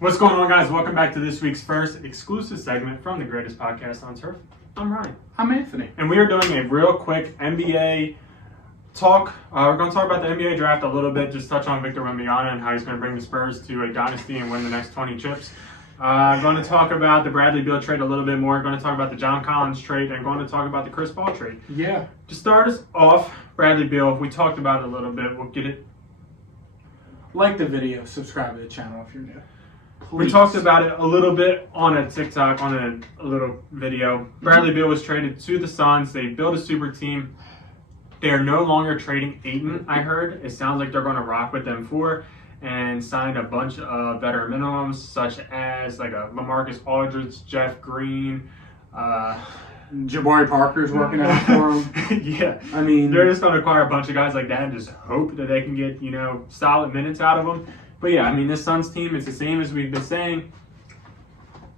What's going on, guys? Welcome back to this week's first exclusive segment from the greatest podcast on turf. I'm Ryan. I'm Anthony. And we are doing a real quick NBA talk. We're going to talk about the NBA draft a little bit, just touch on Victor Wembanyama and how he's going to bring the Spurs to a dynasty and win the next 20 chips. Going to talk about the Bradley Beal trade a little bit more. Going to talk about the John Collins trade and going to talk about the Chris Paul trade. Yeah. To start us off, Bradley Beal, we talked about it a little bit. We'll get it. Like the video, subscribe to the channel if you're new. Please. We talked about it a little bit on a TikTok, on a little video. Bradley Beal was traded to the Suns. They built a super team. They're no longer trading Ayton, I heard. It sounds like they're going to rock with them four and sign a bunch of veteran minimums, such as like a LaMarcus Aldridge, Jeff Green. Jabari Parker's working out for him. Yeah. I mean, they're just going to acquire a bunch of guys like that and just hope that they can get, solid minutes out of them. But yeah, I mean, this Suns team, it's the same as we've been saying.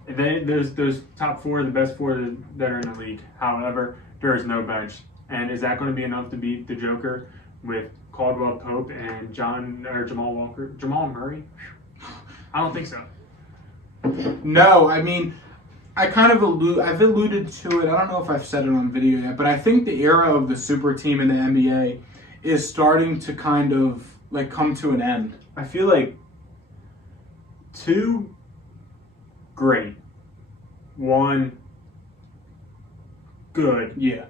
There's those top four, the best four that are in the league. However, there is no bench. And is that going to be enough to beat the Joker with Caldwell Pope and Jamal Murray? I don't think so. No, I mean, I've alluded to it. I don't know if I've said it on video yet, but I think the era of the super team in the NBA is starting to kind of come to an end. I feel like two, great. One, good. Yeah.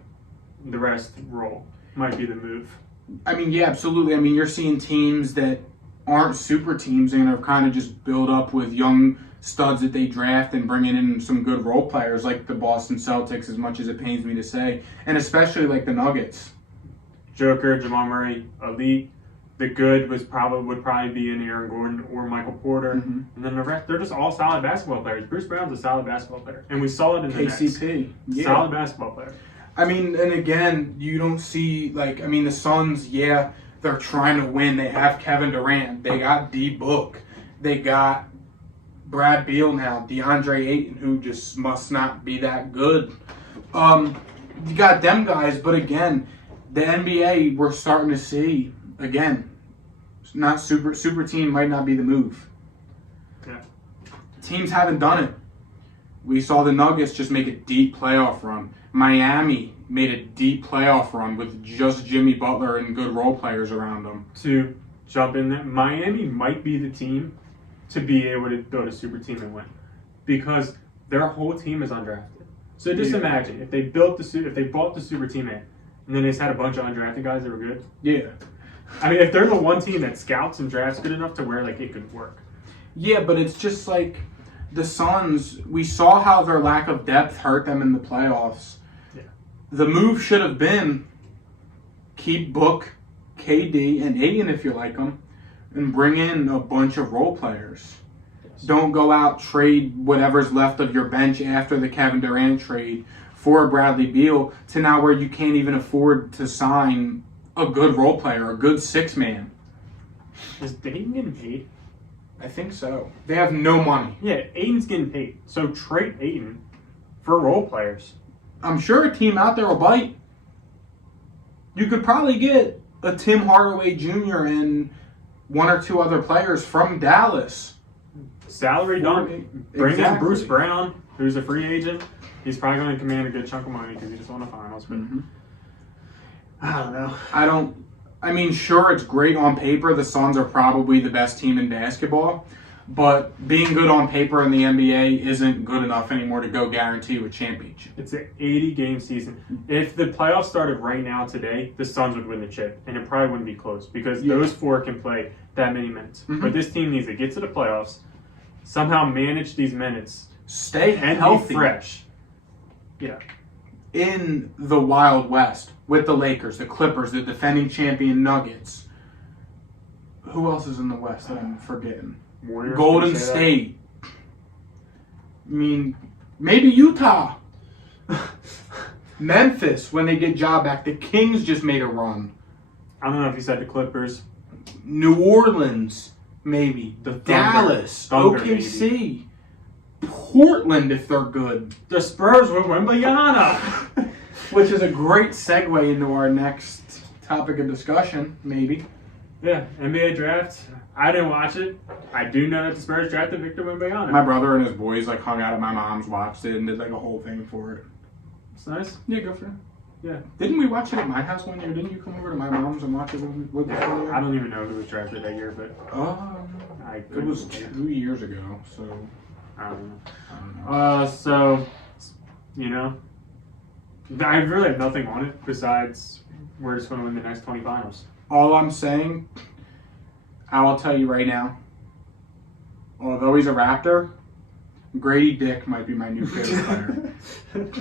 The rest, roll. Might be the move. I mean, yeah, absolutely. I mean, you're seeing teams that aren't super teams and are kind of just built up with young studs that they draft and bringing in some good role players like the Boston Celtics, as much as it pains me to say, and especially like the Nuggets. Joker, Jamal Murray, elite. The good would probably be in Aaron Gordon or Michael Porter. Mm-hmm. And then the rest, they're just all solid basketball players. Bruce Brown's a solid basketball player. And we saw it in the KCP. Yeah. Solid basketball player. I mean, and again, you don't see, the Suns, yeah, they're trying to win. They have Kevin Durant. They got D Book. They got Brad Beal now. DeAndre Ayton, who just must not be that good. You got them guys, but again, the NBA, we're starting to see, again, not super team might not be the move. Yeah. Teams haven't done it. We saw the Nuggets just make a deep playoff run. Miami made a deep playoff run with just Jimmy Butler and good role players around them. To jump in there, Miami might be the team to be able to build a super team and win, because their whole team is undrafted. So just imagine if they bought the super team in, and then they just had a bunch of undrafted guys that were good. Yeah. I mean, if they're the one team that scouts and drafts good enough to where it could work. Yeah, but it's just like the Suns. We saw how their lack of depth hurt them in the playoffs. Yeah. The move should have been keep Book, KD, and Ayton if you like them, and bring in a bunch of role players. Yes. Don't go out, trade whatever's left of your bench after the Kevin Durant trade for Bradley Beal to now where you can't even afford to sign a good role player, a good six-man. Is Ayton getting paid? I think so. They have no money. Yeah, Ayton's getting paid. So trade Ayton for role players. I'm sure a team out there will bite. You could probably get a Tim Hardaway Jr. and one or two other players from Dallas. Salary dump. Bring in Bruce Brown, who's a free agent. He's probably going to command a good chunk of money because he just won the finals. But I don't know. I mean, sure, it's great on paper. The Suns are probably the best team in basketball. But being good on paper in the NBA isn't good enough anymore to go guarantee you a championship. It's an 80-game season. If the playoffs started right now today, the Suns would win the chip. And it probably wouldn't be close because those four can play that many minutes. Mm-hmm. But this team needs to get to the playoffs, somehow manage these minutes, stay and healthy. Be fresh. Yeah. In the Wild West with the Lakers, the Clippers, the defending champion Nuggets. Who else is in the West that I'm forgetting? Warriors, Golden State. I mean, maybe Utah. Memphis, when they get Ja back. The Kings just made a run. I don't know if you said the Clippers. New Orleans, maybe. Dallas. Thunder, OKC. maybe. Portland, if they're good. The Spurs with Wembanyama. Which is a great segue into our next topic of discussion, maybe. Yeah, NBA draft. I didn't watch it. I do know that the Spurs drafted Victor Wembanyama. My brother and his boys like hung out at my mom's, watched it, and did like a whole thing for it. It's nice. Yeah, go for it. Yeah. Didn't we watch it at my house one year? Didn't you come over to my mom's and watch it with us? Yeah, I don't even know who was drafted that year, but it was 2 years ago, so I don't know. So you know, I really have nothing on it besides we're just going to win the next 20 finals. All I'm saying, I will tell you right now, although he's a Raptor, Grady Dick might be my new favorite player.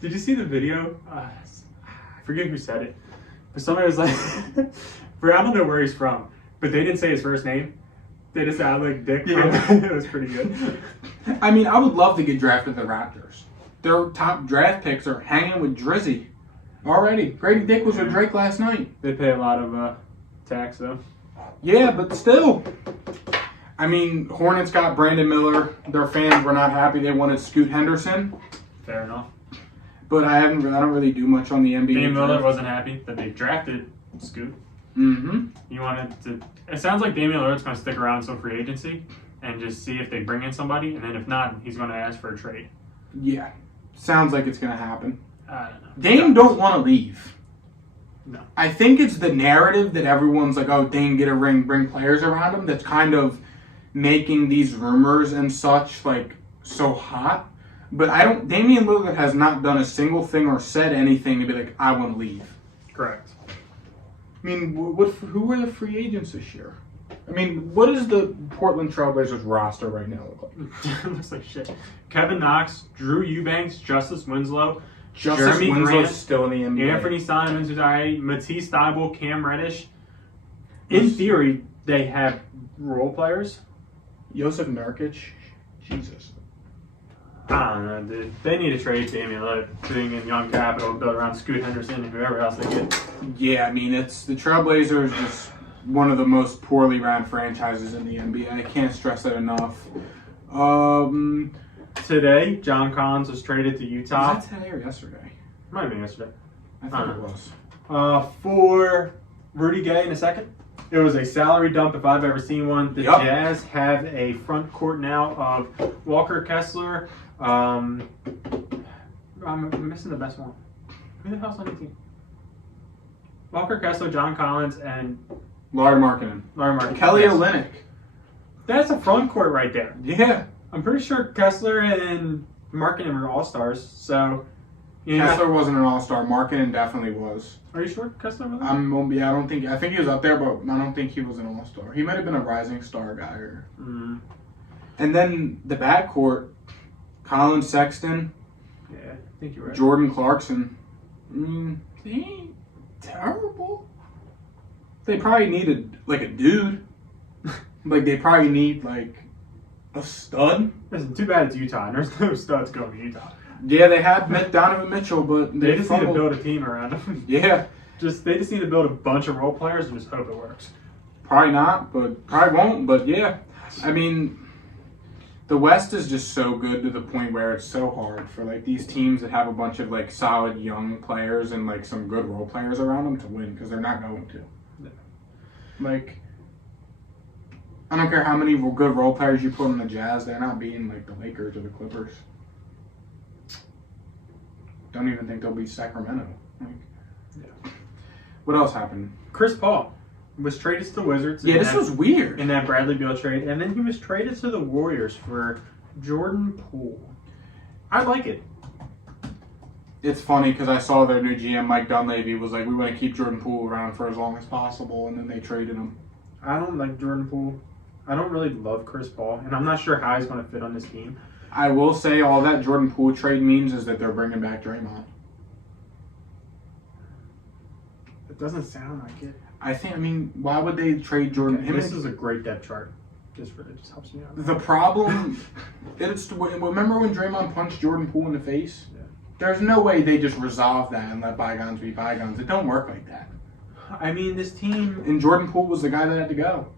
Did you see the video? I forget who said it, but somebody was like, I don't know where he's from, but they didn't say his first name. They just sounded like Dick. Yeah. It was pretty good. I mean, I would love to get drafted to the Raptors. Their top draft picks are hanging with Drizzy already. Grady Dick was with Drake last night. They pay a lot of tax, though. Yeah, but still. I mean, Hornets got Brandon Miller. Their fans were not happy. They wanted Scoot Henderson. Fair enough. But I don't really do much on the NBA. Dame Miller wasn't happy that they drafted Scoot. Mm-hmm. He wanted to. It sounds like Damian Lillard's going to stick around until free agency and just see if they bring in somebody, and then if not, he's going to ask for a trade. Yeah, sounds like it's going to happen. I don't know. Dame don't want to leave. No. I think it's the narrative that everyone's like, oh, Dame get a ring, bring players around him. That's kind of making these rumors and such like so hot. But Damian Lillard has not done a single thing or said anything to be like, I want to leave. Correct. I mean, who were the free agents this year? I mean, what does the Portland Trailblazers roster right now look like? It looks like shit. Kevin Knox, Drew Eubanks, Justice Winslow, Justice Jeremy Winslow's Grant, still in the NBA. Anthony Simons, who's alright, Matisse Thybulle, Cam Reddish. In theory, they have role players. Joseph Nurkic, Jesus. I don't know, dude. They need to trade Damian Lillard, putting in young capital, build around Scoot Henderson and whoever else they get. Yeah, I mean, it's the Trailblazers just one of the most poorly ran franchises in the NBA. I can't stress that enough. Today, John Collins was traded to Utah. Was that today or yesterday? Might have been yesterday. I think it was. For Rudy Gay in a second. It was a salary dump if I've ever seen one. The Jazz have a front court now of Walker Kessler. I'm missing the best one. Who the hell's on the team? Walker Kessler, John Collins, and Larry Markkinen. Kelly Olynyk. That's a front court right there. Yeah. I'm pretty sure Kessler and Markkinen were all-stars, so... Kessler wasn't an all-star. Markkinen definitely was. Are you sure Kessler was? I think he was up there, but I don't think he was an all-star. He might have been a rising star guy. And then the backcourt, Colin Sexton. Yeah, I think you're right. Jordan Clarkson. I mean, they ain't terrible. They probably needed, like, a dude. Like, they probably need, like, a stud. Listen, too bad it's Utah, and there's no studs going to Utah. Yeah, they had Donovan Mitchell, but they just need to build a team around him. Yeah. They just need to build a bunch of role players and just hope it works. Probably not, but probably won't, but yeah. I mean, the West is just so good to the point where it's so hard for like these teams that have a bunch of like solid young players and like some good role players around them to win because they're not going to. No. Like, I don't care how many good role players you put on the Jazz, they're not beating like the Lakers or the Clippers. Don't even think they'll beat Sacramento. Like, yeah. What else happened? Chris Paul was traded to the Wizards. Yeah, this was weird. In that Bradley Beal trade. And then he was traded to the Warriors for Jordan Poole. I like it. It's funny because I saw their new GM, Mike Dunleavy, was like, we want to keep Jordan Poole around for as long as possible, and then they traded him. I don't like Jordan Poole. I don't really love Chris Paul, and I'm not sure how he's going to fit on this team. I will say all that Jordan Poole trade means is that they're bringing back Draymond. It doesn't sound like it. I mean, why would they trade Jordan? This is a great depth chart. It just helps me out. The problem, remember when Draymond punched Jordan Poole in the face? Yeah. There's no way they just resolve that and let bygones be bygones. It don't work like that. I mean, this team... And Jordan Poole was the guy that had to go.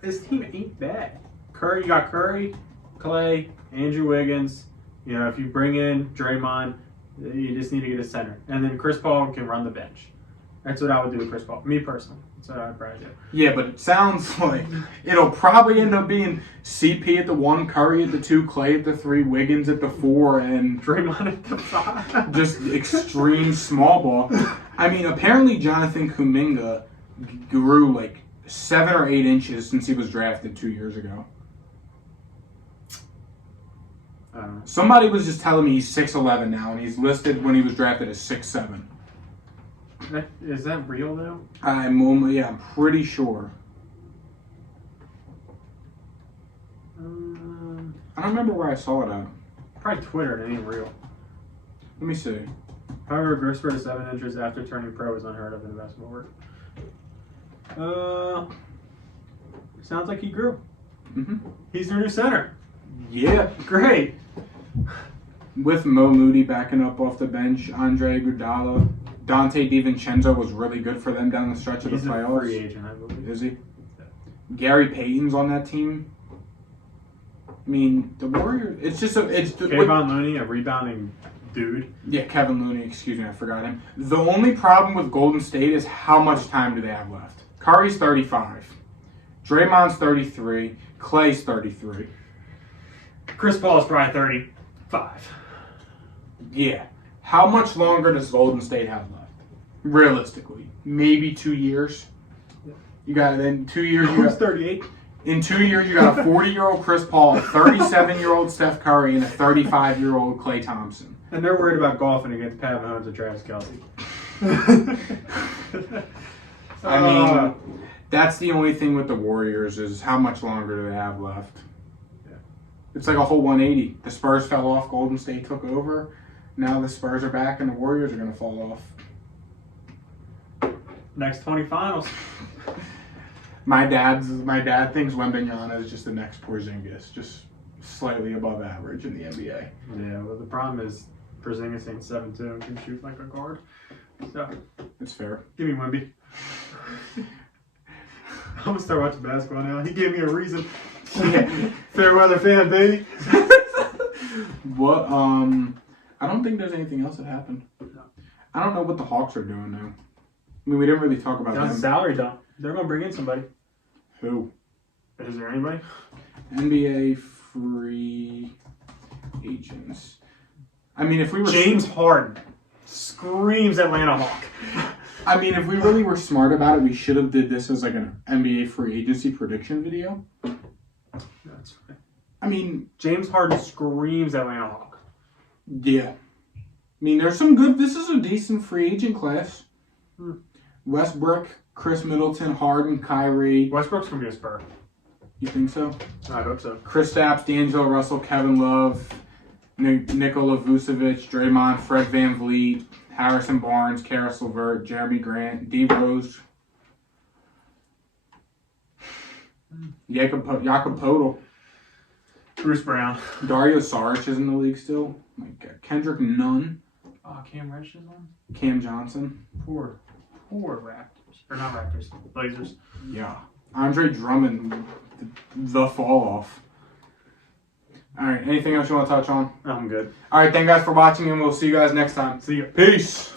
This team ain't bad. You got Curry, Clay, Andrew Wiggins. You know, if you bring in Draymond, you just need to get a center. And then Chris Paul can run the bench. That's what I would do with Chris Paul. Me personally. That's what I would probably do. Yeah, but it sounds like it'll probably end up being CP at the 1, Curry at the 2, Clay at the 3, Wiggins at the 4, and Draymond at the 5. just extreme small ball. I mean, apparently Jonathan Kuminga grew like 7 or 8 inches since he was drafted 2 years ago. Somebody was just telling me he's 6'11" now, and he's listed when he was drafted as 6'7". Is that real though? I'm pretty sure. I don't remember where I saw it at. Probably Twitter. It ain't real. Let me see. However, growth spurt of 7 inches after turning pro is unheard of in basketball work. Sounds like he grew. Mm-hmm. He's their new center. Yeah. Great. With Mo Moody backing up off the bench, Andre Iguodala, Dante DiVincenzo was really good for them down the stretch of the playoffs. He's a free agent, I believe. Is he? Yeah. Gary Payton's on that team. I mean, the Warriors. It's just Kevon Looney, a rebounding dude. Yeah, Kevin Looney. Excuse me, I forgot him. The only problem with Golden State is how much time do they have left? Curry's 35, Draymond's 33, Clay's 33. Chris Paul's probably 35. Yeah. How much longer does Golden State have left? Realistically, maybe 2 years. You got it in 2 years. You got 38. In 2 years, you got a 40-year-old Chris Paul, a 37-year-old Steph Curry, and a 35-year-old Klay Thompson. And they're worried about golfing against Pat Mahomes or Travis Kelce. I mean, that's the only thing with the Warriors is how much longer do they have left? Yeah. It's like a whole 180. The Spurs fell off. Golden State took over. Now the Spurs are back, and the Warriors are going to fall off. Next 20 finals. My dad thinks Wembanyama is just the next Porzingis, just slightly above average in the NBA. Yeah, well, the problem is Porzingis ain't 7'2" and can shoot like a guard. So, that's fair. Give me Wemby. I'm going to start watching basketball now. He gave me a reason. Yeah. Fair weather fan, baby. What, I don't think there's anything else that happened. No. I don't know what the Hawks are doing now. I mean, we didn't really talk about them. Salary dump. They're going to bring in somebody. Who? Is there anybody? NBA free agents. I mean, if we were... James Harden. Screams Atlanta Hawk. I mean, if we really were smart about it, we should have did this as like an NBA free agency prediction video. That's right. I mean... James Harden screams Atlanta Hawk. Yeah. I mean, there's some good... This is a decent free agent class. Westbrook, Chris Middleton, Harden, Kyrie. Westbrook's going to be a Spur. You think so? I hope so. Kristaps, D'Angelo Russell, Kevin Love, Nikola Vucevic, Draymond, Fred VanVleet, Harrison Barnes, Karis LeVert, Jeremy Grant, D. Rose, Jakob Poeltl, Bruce Brown. Dario Saric is in the league still. My God. Kendrick Nunn. Oh, Cam Reddish is on? Cam Johnson. Poor Raptors. Or not Raptors. Blazers. Yeah. Andre Drummond, the fall off. All right. Anything else you want to touch on? I'm good. All right. Thank you guys for watching, and we'll see you guys next time. See you. Peace.